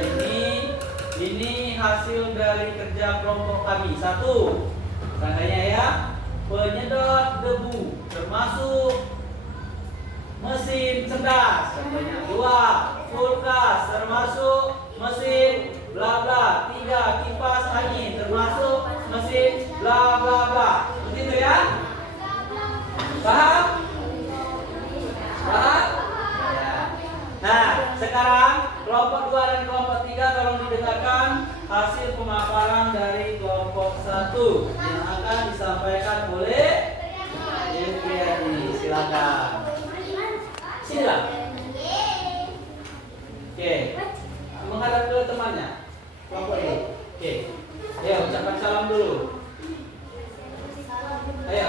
ini hasil dari kerja kelompok kami. 1, tandanya ya, penyedot debu termasuk mesin cerdas contohnya. 2, kulkas termasuk mesin bla bla. 3, kipas angin termasuk mesin bla bla bla. Begitu ya? Paham? Paham? Nah, sekarang kelompok 2 dan kelompok 3 tolong didengarkan hasil pemaparan dari kelompok 1 yang akan disampaikan oleh Yevgeny. Silakan. Silakan. Oke. Menghadap ke temannya. Kelompok ini. Oke. Ayo ucapkan salam dulu. Ayo.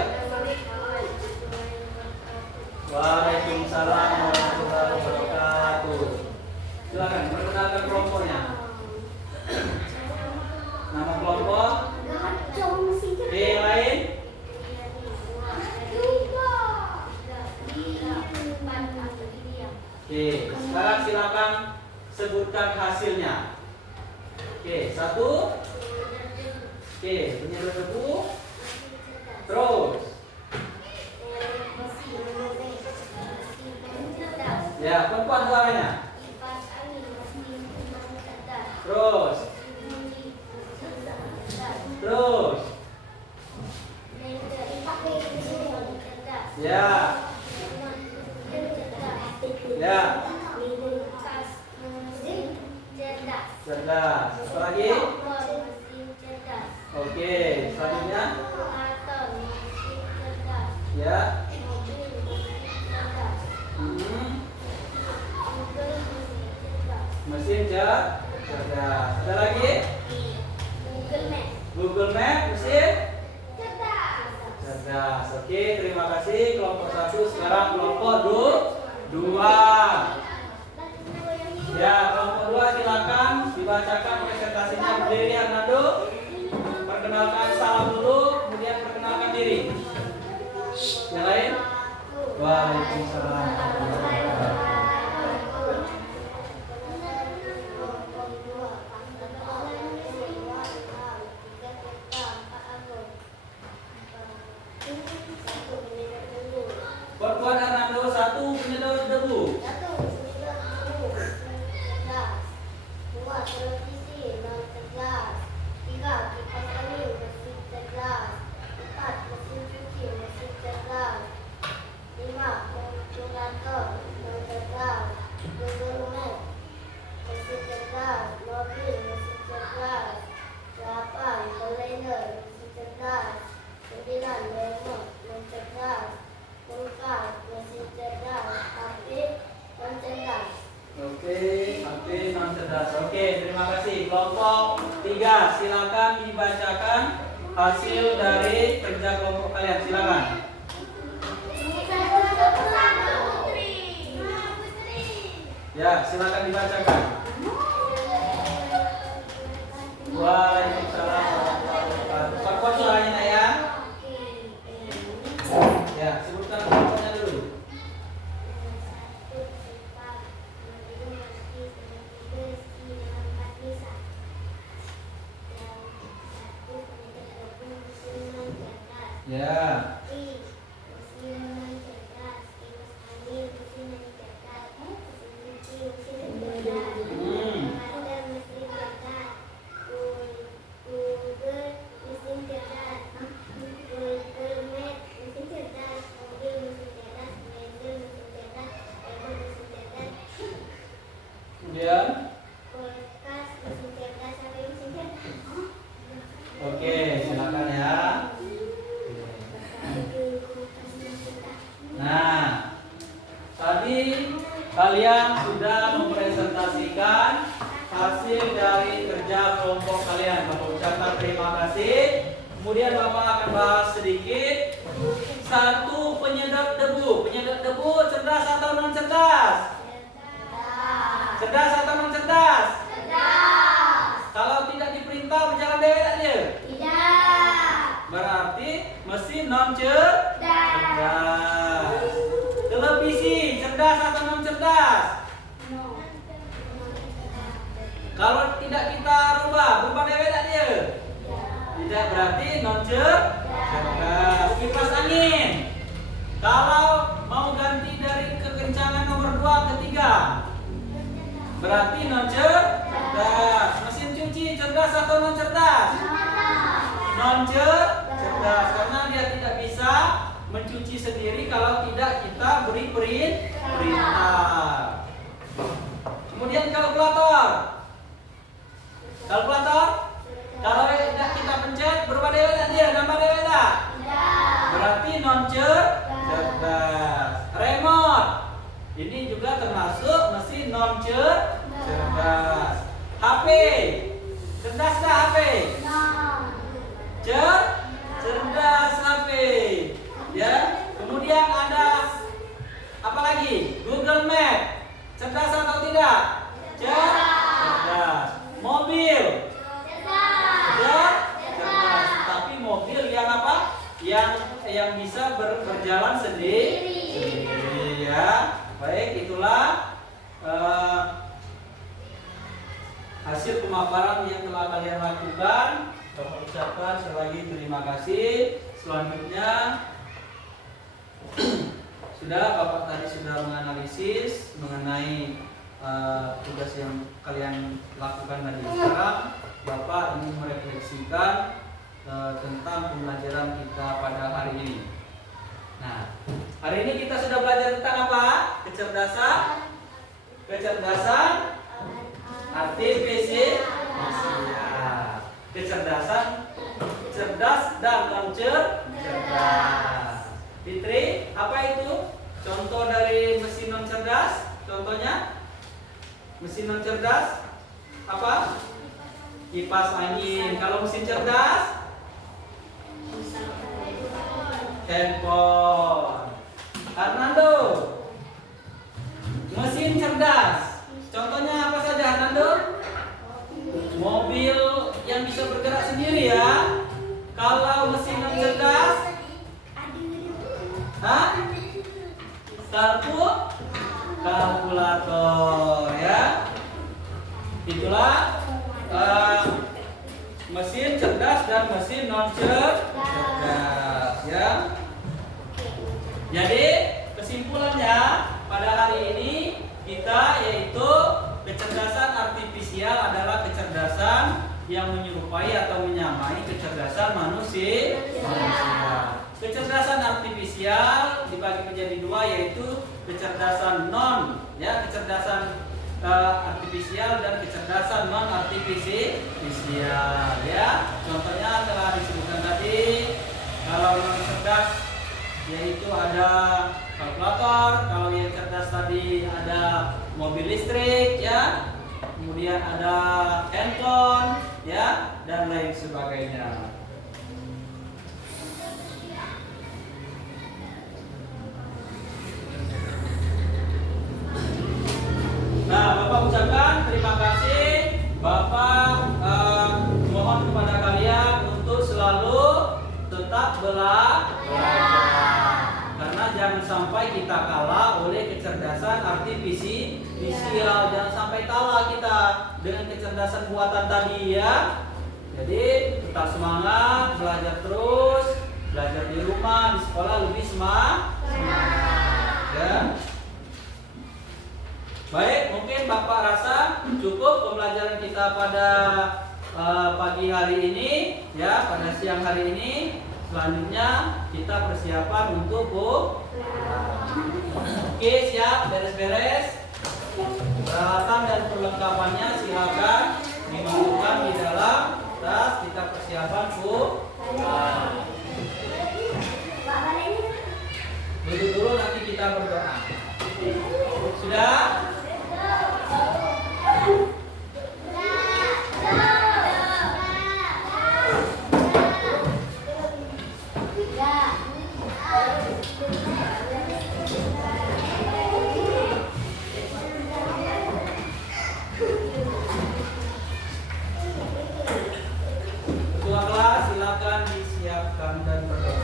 sebutkan hasilnya. Oke, 1. Oke, penyedot debu. Terus. Ya, perempuan suaranya. Terus. Terus. Ya. Ya. Cerdas. Apa lagi? Oke, selanjutnya. Ya. Mesin cerdas. Ada lagi? Google Map, mesin cerdas. Oke, terima kasih kelompok 1. Sekarang kelompok 2. Ya, kelompok 2 silakan dibacakan presentasinya. Berdiri Arnando. Perkenalkan salam dulu, kemudian perkenalkan diri. Yang lain? Waalaikumsalam. Perempuan Arnando 1 penyedot debu. Oke, non cerdas. Oke, terima kasih. Kelompok 3, silakan dibacakan hasil dari kerja kelompok kalian. Silakan. Ya, silakan dibacakan. Waalaikumsalam warahmatullahi wabarakatuh. Perempuan suaranya ya. Ya, sebutkan kelompoknya dulu. Ya. Kemudian. Oke, silakan ya. Nah, tadi kalian sudah mempresentasikan hasil dari kerja kelompok kalian. Bapak ucapkan terima kasih. Kemudian Bapak akan bahas sedikit. 1, penyedot debu. Penyedot debu cerdas atau non cerdas? Cerdas atau non cerdas? Kalau tidak diperintah berjalan dewek tak dia? Tidak. Berarti mesin non cerdas. Televisi cerdas atau non cerdas? Kalau tidak kita berubah dewek tak dia? Tidak, berarti non cerdas. Kipas angin. Kalau mau ganti dari kekencangan nomor 2 ke 3, berarti non cerdas. Mesin cuci cerdas atau non cerdas? Non cerdas, karena dia tidak bisa mencuci sendiri kalau tidak kita beri perintah. Kemudian kalkulator. Kalau tidak kita pencet berubah dewek tak dia? Nambah dewek tak? Berarti non cerdas. Remote. Ini juga termasuk mesin non cerdas. HP. Cerdas tak HP? Cerdas HP. Ya. Kemudian ada apa lagi? Google Map. Cerdas atau tidak? Cerdas. Mobil. Cerdas. Tapi mobil yang apa? Yang bisa berjalan sendiri ya. Baik, itulah hasil pemaparan yang telah kalian lakukan. Bapak ucapkan sekali lagi terima kasih. Selanjutnya Bapak tadi sudah menganalisis mengenai tugas yang kalian lakukan tadi. Sekarang Bapak ingin merefleksikan tentang pembelajaran kita pada hari ini. Nah, hari ini kita sudah belajar tentang apa? Kecerdasan artifisial. Kecerdasan cerdas dan non cerdas. Fitri, apa itu? Contoh dari mesin non cerdas? Contohnya mesin non cerdas apa? Kipas angin. Kalau mesin cerdas? Handphone. Hernando, mesin cerdas. Contohnya apa saja, Hernando? Mobil yang bisa bergerak sendiri ya. Kalau mesin non cerdas? Kalkulator ya. Itulah mesin cerdas dan mesin non cerdas ya. Jadi kesimpulannya pada hari ini kita yaitu kecerdasan artifisial adalah kecerdasan yang menyerupai atau menyamai kecerdasan manusia. Kecerdasan artifisial dibagi menjadi dua, yaitu kecerdasan kecerdasan artifisial dan kecerdasan non artifisial ya. Contohnya telah disebutkan tadi. Kalau non cerdas yaitu ada kalkulator, kalau yang cerdas tadi ada mobil listrik ya, kemudian ada handphone ya, dan lain sebagainya. Nah, Bapak ucapkan terima kasih. Bapak mohon kepada kalian untuk selalu tetap belajar. Karena jangan sampai kita kalah oleh kecerdasan artifisial. Jangan sampai kalah kita dengan kecerdasan buatan tadi ya. Jadi tetap semangat, belajar terus, belajar di rumah, di sekolah lebih semangat ya. Baik, mungkin Bapak rasa cukup pembelajaran kita pada pagi hari ini ya, pada siang hari ini. Selanjutnya kita persiapan untuk Oke, siap, beres-beres. Peralatan dan perlengkapannya silakan dimasukkan di dalam tas. Kita persiapan duduk dulu, nanti kita berdoa. Sudah? Ketua kelas silakan disiapkan dan berdoa.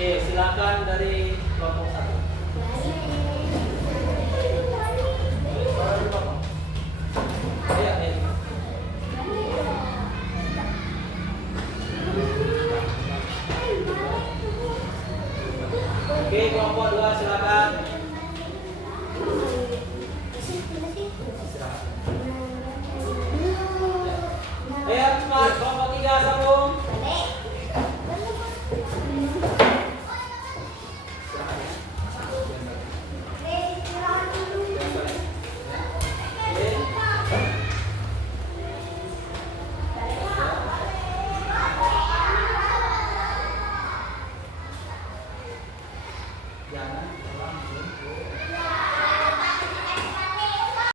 Oke, silakan dari kelompok 1. Iya, iya. Oke, kelompok 2 silakan. Silakan.